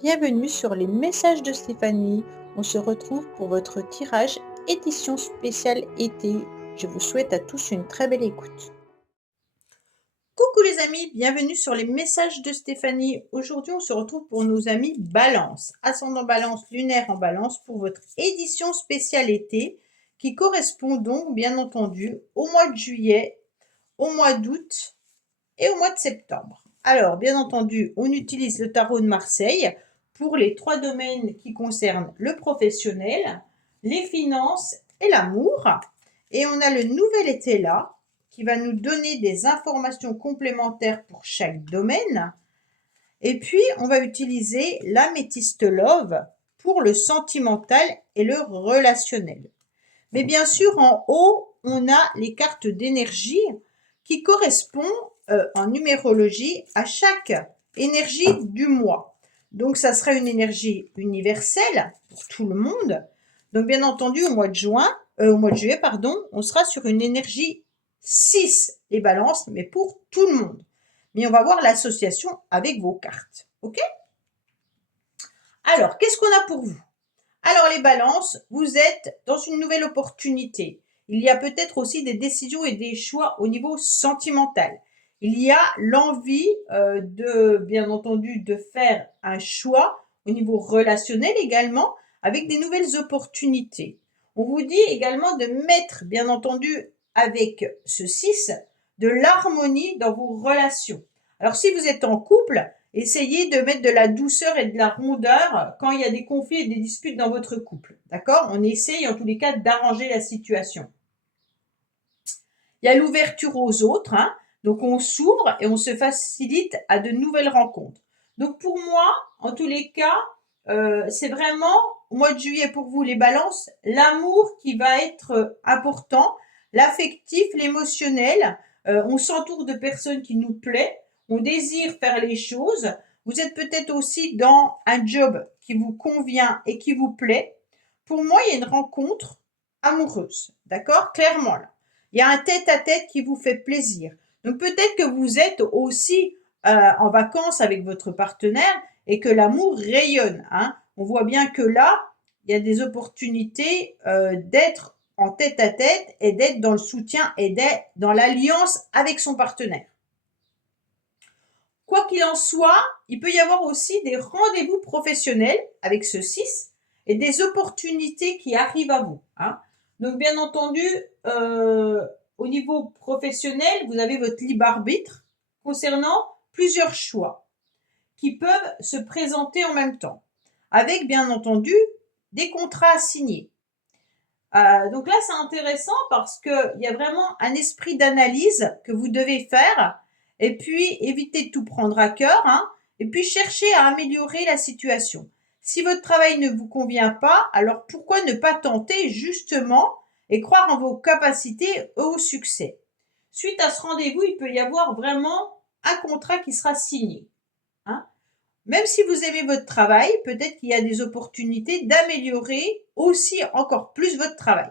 Bienvenue sur les messages de Stéphanie. On se retrouve pour votre tirage édition spéciale été. Je vous souhaite à tous une très belle écoute. Coucou les amis, bienvenue sur les messages de Stéphanie. Aujourd'hui, on se retrouve pour nos amis Balance, ascendant Balance, lunaire en Balance, pour votre édition spéciale été qui correspond donc bien entendu au mois de juillet, au mois d'août et au mois de septembre. Alors, bien entendu, on utilise le tarot de Marseille pour les 3 domaines qui concernent le professionnel, les finances et l'amour. Et on a le nouvel été là qui va nous donner des informations complémentaires pour chaque domaine. Et puis, on va utiliser l'améthyste love pour le sentimental et le relationnel. Mais bien sûr, en haut, on a les cartes d'énergie qui correspondent en numérologie à chaque énergie du mois. Donc, ça sera une énergie universelle pour tout le monde. Donc, bien entendu, au mois de juillet, on sera sur une énergie 6, les balances, mais pour tout le monde. Mais on va voir l'association avec vos cartes. OK? Alors, qu'est-ce qu'on a pour vous? Alors les balances, vous êtes dans une nouvelle opportunité. Il y a peut-être aussi des décisions et des choix au niveau sentimental. Il y a l'envie bien entendu, de faire un choix au niveau relationnel également, avec des nouvelles opportunités. On vous dit également de mettre, bien entendu, avec ce 6, de l'harmonie dans vos relations. Alors si vous êtes en couple, essayez de mettre de la douceur et de la rondeur quand il y a des conflits et des disputes dans votre couple. D'accord? On essaye en tous les cas d'arranger la situation. Il y a l'ouverture aux autres, hein. Donc on s'ouvre et on se facilite à de nouvelles rencontres. Donc pour moi, en tous les cas, c'est vraiment au mois de juillet pour vous les balances, l'amour qui va être important, l'affectif, l'émotionnel. On s'entoure de personnes qui nous plaisent, on désire faire les choses. Vous êtes peut-être aussi dans un job qui vous convient et qui vous plaît. Pour moi, il y a une rencontre amoureuse, d'accord? Clairement là. Il y a un tête-à-tête qui vous fait plaisir. Donc peut-être que vous êtes aussi en vacances avec votre partenaire et que l'amour rayonne, hein. On voit bien que là, il y a des opportunités d'être en tête-à-tête et d'être dans le soutien et d'être dans l'alliance avec son partenaire. Quoi qu'il en soit, il peut y avoir aussi des rendez-vous professionnels avec ce 6 et des opportunités qui arrivent à vous, hein. Donc bien entendu, au niveau professionnel, vous avez votre libre arbitre concernant plusieurs choix qui peuvent se présenter en même temps, avec bien entendu des contrats à signer. Donc là, c'est intéressant parce qu'il y a vraiment un esprit d'analyse que vous devez faire et puis éviter de tout prendre à cœur, hein, et puis chercher à améliorer la situation. Si votre travail ne vous convient pas, alors pourquoi ne pas tenter justement et croire en vos capacités et au succès? Suite à ce rendez-vous, il peut y avoir vraiment un contrat qui sera signé, hein. Même si vous aimez votre travail, peut-être qu'il y a des opportunités d'améliorer aussi encore plus votre travail.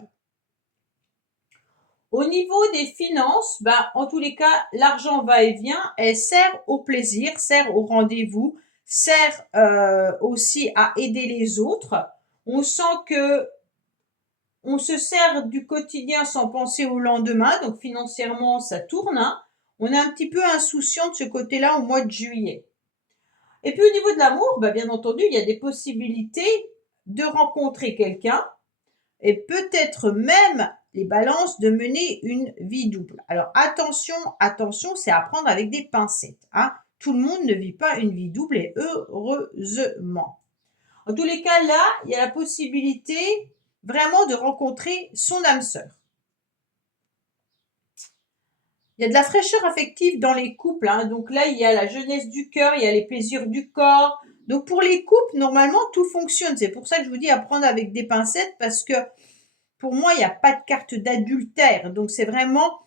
Au niveau des finances, en tous les cas, l'argent va et vient, elle sert au plaisir, sert au rendez-vous, sert aussi à aider les autres. On sent que on se sert du quotidien sans penser au lendemain, donc financièrement, ça tourne, hein. On est un petit peu insouciant de ce côté-là au mois de juillet. Et puis au niveau de l'amour, bien entendu, il y a des possibilités de rencontrer quelqu'un et peut-être même les balances de mener une vie double. Alors attention, attention, c'est à prendre avec des pincettes, hein. Tout le monde ne vit pas une vie double et heureusement. En tous les cas, là, il y a la possibilité vraiment de rencontrer son âme sœur. Il y a de la fraîcheur affective dans les couples, hein. Donc là, il y a la jeunesse du cœur, il y a les plaisirs du corps. Donc pour les couples, normalement, tout fonctionne. C'est pour ça que je vous dis à prendre avec des pincettes parce que pour moi, il n'y a pas de carte d'adultère. Donc c'est vraiment,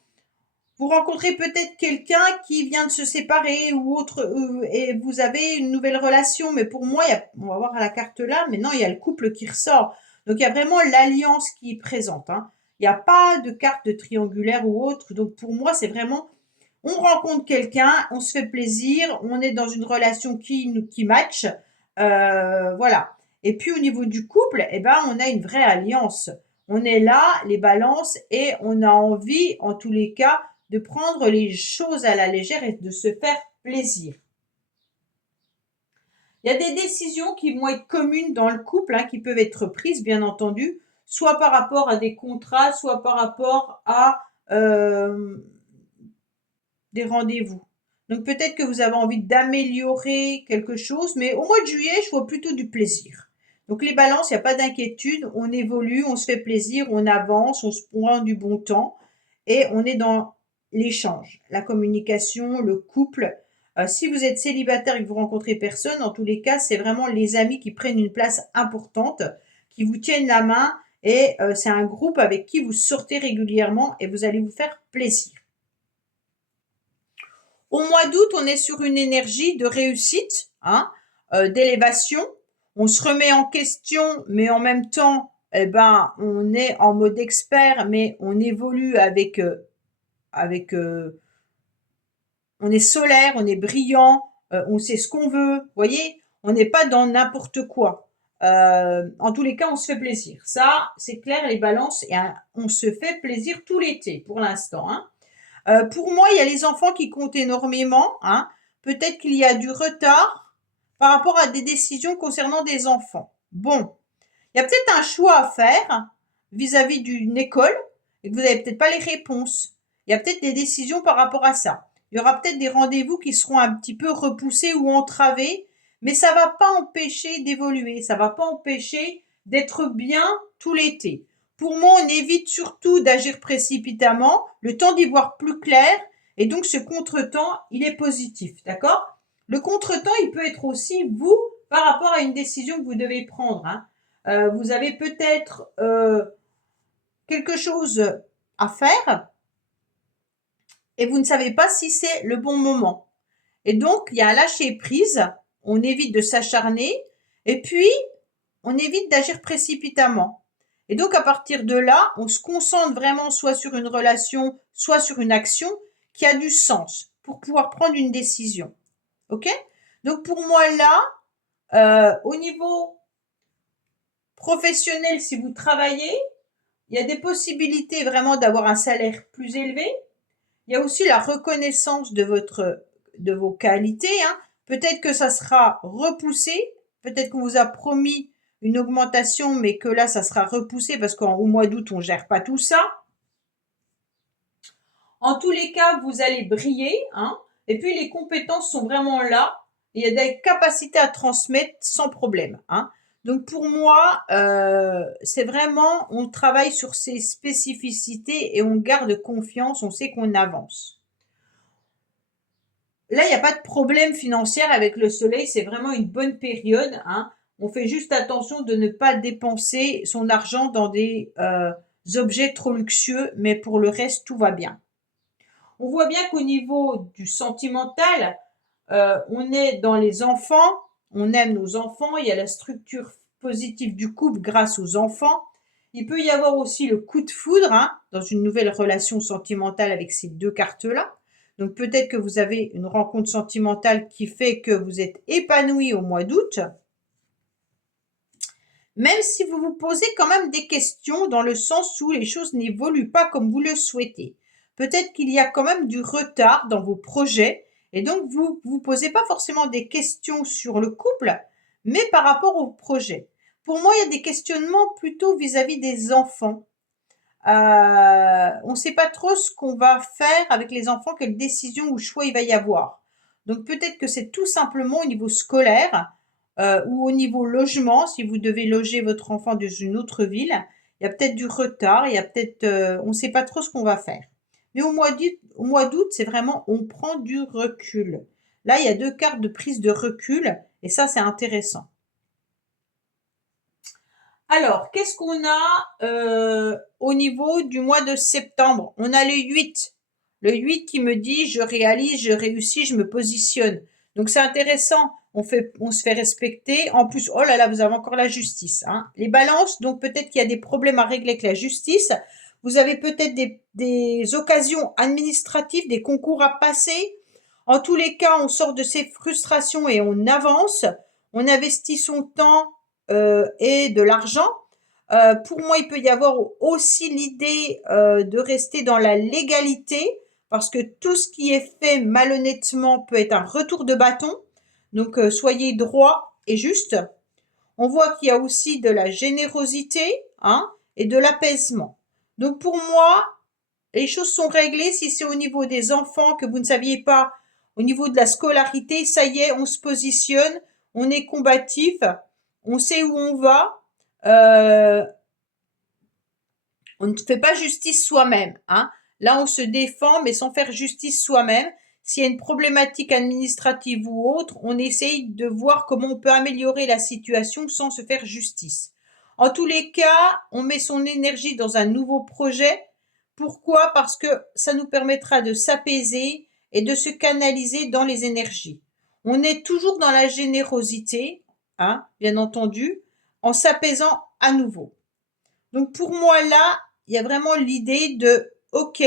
vous rencontrez peut-être quelqu'un qui vient de se séparer ou autre, et vous avez une nouvelle relation. Mais pour moi, on va voir à la carte là, mais non, il y a le couple qui ressort. Donc il y a vraiment l'alliance qui est présente, hein. Il n'y a pas de carte de triangulaire ou autre. Donc pour moi, c'est vraiment, on rencontre quelqu'un, on se fait plaisir, on est dans une relation qui match. Voilà. Et puis au niveau du couple, eh ben, on a une vraie alliance. On est là, les balances, et on a envie, en tous les cas, de prendre les choses à la légère et de se faire plaisir. Il y a des décisions qui vont être communes dans le couple, hein, qui peuvent être prises, bien entendu, soit par rapport à des contrats, soit par rapport à des rendez-vous. Donc peut-être que vous avez envie d'améliorer quelque chose, mais au mois de juillet, je vois plutôt du plaisir. Donc les balances, il n'y a pas d'inquiétude, on évolue, on se fait plaisir, on avance, on se prend du bon temps et on est dans l'échange, la communication, le couple. Si vous êtes célibataire et que vous rencontrez personne, en tous les cas, c'est vraiment les amis qui prennent une place importante, qui vous tiennent la main et c'est un groupe avec qui vous sortez régulièrement et vous allez vous faire plaisir. Au mois d'août, on est sur une énergie de réussite, hein, d'élévation. On se remet en question, mais en même temps, eh ben, on est en mode expert, mais on évolue on est solaire, on est brillant, on sait ce qu'on veut. Vous voyez, on n'est pas dans n'importe quoi. En tous les cas, on se fait plaisir. Ça, c'est clair, les balances, et on se fait plaisir tout l'été pour l'instant, hein. Pour moi, il y a les enfants qui comptent énormément, hein. Peut-être qu'il y a du retard par rapport à des décisions concernant des enfants. Bon, il y a peut-être un choix à faire vis-à-vis d'une école et que vous n'avez peut-être pas les réponses. Il y a peut-être des décisions par rapport à ça. Il y aura peut-être des rendez-vous qui seront un petit peu repoussés ou entravés, mais ça va pas empêcher d'évoluer, ça va pas empêcher d'être bien tout l'été. Pour moi, on évite surtout d'agir précipitamment, le temps d'y voir plus clair, et donc ce contretemps, il est positif, d'accord? Le contretemps, il peut être aussi vous par rapport à une décision que vous devez prendre, hein. Vous avez peut-être quelque chose à faire et vous ne savez pas si c'est le bon moment. Et donc, il y a un lâcher prise, on évite de s'acharner et puis on évite d'agir précipitamment. Et donc, à partir de là, on se concentre vraiment soit sur une relation, soit sur une action qui a du sens pour pouvoir prendre une décision. OK? Donc, pour moi, là, au niveau professionnel, si vous travaillez, il y a des possibilités vraiment d'avoir un salaire plus élevé. Il y a aussi la reconnaissance de vos qualités, hein. Peut-être que ça sera repoussé. Peut-être qu'on vous a promis une augmentation, mais que là, ça sera repoussé parce qu'au mois d'août, on gère pas tout ça. En tous les cas, vous allez briller, hein. Et puis, les compétences sont vraiment là. Il y a des capacités à transmettre sans problème, hein. Donc, pour moi, c'est vraiment, on travaille sur ces spécificités et on garde confiance, on sait qu'on avance. Là, il n'y a pas de problème financier avec le soleil, c'est vraiment une bonne période, hein. On fait juste attention de ne pas dépenser son argent dans des objets trop luxueux, mais pour le reste, tout va bien. On voit bien qu'au niveau du sentimental, on est dans les enfants, on aime nos enfants, il y a la structure positive du couple grâce aux enfants. Il peut y avoir aussi le coup de foudre, hein, dans une nouvelle relation sentimentale avec ces deux cartes-là. Donc peut-être que vous avez une rencontre sentimentale qui fait que vous êtes épanoui au mois d'août. Même si vous vous posez quand même des questions dans le sens où les choses n'évoluent pas comme vous le souhaitez. Peut-être qu'il y a quand même du retard dans vos projets et donc vous vous posez pas forcément des questions sur le couple, mais par rapport au projet. Pour moi, il y a des questionnements plutôt vis-à-vis des enfants. On ne sait pas trop ce qu'on va faire avec les enfants, quelle décision ou choix il va y avoir. Donc peut-être que c'est tout simplement au niveau scolaire ou au niveau logement, si vous devez loger votre enfant dans une autre ville, il y a peut-être du retard, il y a peut-être, on ne sait pas trop ce qu'on va faire. Mais au mois d'août, c'est vraiment, on prend du recul. Là, il y a deux cartes de prise de recul et ça, c'est intéressant. Alors, qu'est-ce qu'on a au niveau du mois de septembre? On a le 8. Le 8 qui me dit je réalise, je réussis, je me positionne. Donc c'est intéressant. On se fait respecter. En plus, oh là là, vous avez encore la justice, hein. Les balances, donc peut-être qu'il y a des problèmes à régler avec la justice. Vous avez peut-être des occasions administratives, des concours à passer. En tous les cas, on sort de ces frustrations et on avance. on investit son temps et de l'argent. Pour moi, il peut y avoir aussi l'idée de rester dans la légalité, parce que tout ce qui est fait malhonnêtement peut être un retour de bâton. Donc, soyez droit et juste. On voit qu'il y a aussi de la générosité, hein, et de l'apaisement. Donc, pour moi, les choses sont réglées. Si c'est au niveau des enfants que vous ne saviez pas, au niveau de la scolarité, ça y est, on se positionne, on est combatif, on sait où on va. Euh, on ne fait pas justice soi-même, hein. Là, on se défend, mais sans faire justice soi-même. S'il y a une problématique administrative ou autre, on essaye de voir comment on peut améliorer la situation sans se faire justice. En tous les cas, on met son énergie dans un nouveau projet. Pourquoi? Parce que ça nous permettra de s'apaiser et de se canaliser dans les énergies. On est toujours dans la générosité, hein, bien entendu, en s'apaisant à nouveau. Donc pour moi là, il y a vraiment l'idée de OK,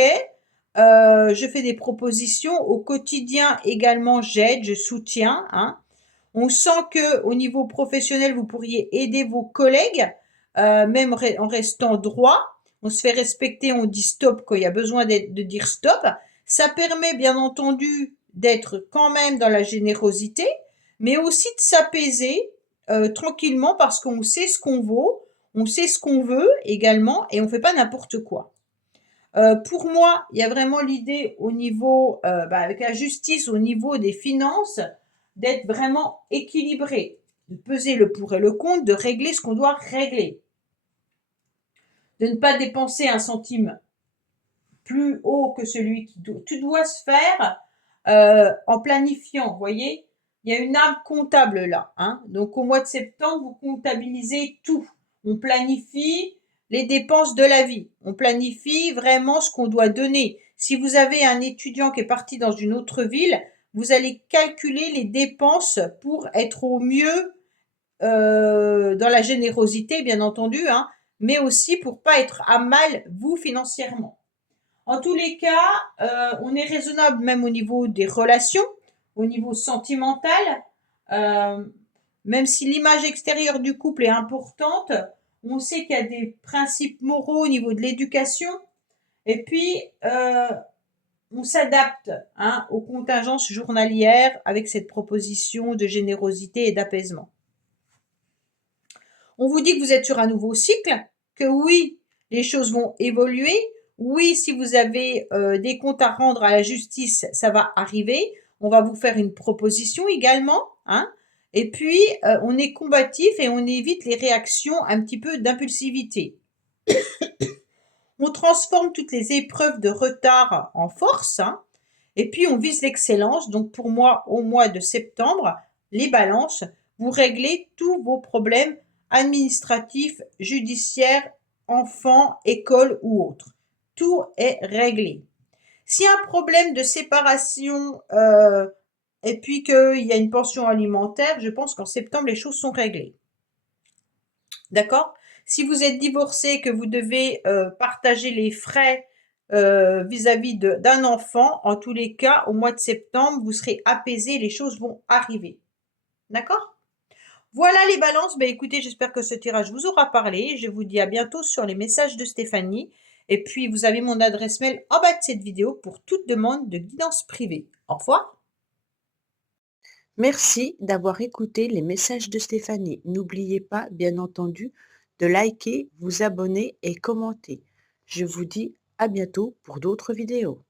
je fais des propositions au quotidien également, j'aide, je soutiens, hein. On sent que au niveau professionnel, vous pourriez aider vos collègues, même en restant droit. On se fait respecter, on dit stop quand il y a besoin de dire stop. Ça permet bien entendu d'être quand même dans la générosité, mais aussi de s'apaiser tranquillement parce qu'on sait ce qu'on vaut, on sait ce qu'on veut également et on fait pas n'importe quoi. Pour moi, il y a vraiment l'idée au niveau, avec la justice, au niveau des finances, d'être vraiment équilibré, de peser le pour et le contre, de régler ce qu'on doit régler, de ne pas dépenser un centime plus haut que celui qui doit. Tout doit se faire en planifiant, vous voyez. Il y a une arme comptable là, hein. Donc au mois de septembre, vous comptabilisez tout. On planifie les dépenses de la vie. On planifie vraiment ce qu'on doit donner. Si vous avez un étudiant qui est parti dans une autre ville, vous allez calculer les dépenses pour être au mieux dans la générosité, bien entendu, hein, mais aussi pour pas être à mal, vous, financièrement. En tous les cas, on est raisonnable même au niveau des relations, au niveau sentimental. Euh, Même si l'image extérieure du couple est importante, on sait qu'il y a des principes moraux au niveau de l'éducation. Et puis, on s'adapte, hein, aux contingences journalières avec cette proposition de générosité et d'apaisement. On vous dit que vous êtes sur un nouveau cycle, que oui, les choses vont évoluer. Oui, si vous avez des comptes à rendre à la justice, ça va arriver. On va vous faire une proposition également, hein. Et puis, on est combatif et on évite les réactions un petit peu d'impulsivité. On transforme toutes les épreuves de retard en force, hein. Et puis, on vise l'excellence. Donc, pour moi, au mois de septembre, les balances, vous réglez tous vos problèmes administratifs, judiciaires, enfants, école ou autres. Tout est réglé. S'il y a un problème de séparation et puis qu'il y a une pension alimentaire, je pense qu'en septembre, les choses sont réglées. D'accord? Si vous êtes divorcé, que vous devez partager les frais vis-à-vis d'un enfant, en tous les cas, au mois de septembre, vous serez apaisé, les choses vont arriver. D'accord? Voilà les balances. Ben, écoutez, j'espère que ce tirage vous aura parlé. Je vous dis à bientôt sur les messages de Stéphanie. Et puis, vous avez mon adresse mail en bas de cette vidéo pour toute demande de guidance privée. Au revoir. Merci d'avoir écouté les messages de Stéphanie. N'oubliez pas, bien entendu, de liker, vous abonner et commenter. Je vous dis à bientôt pour d'autres vidéos.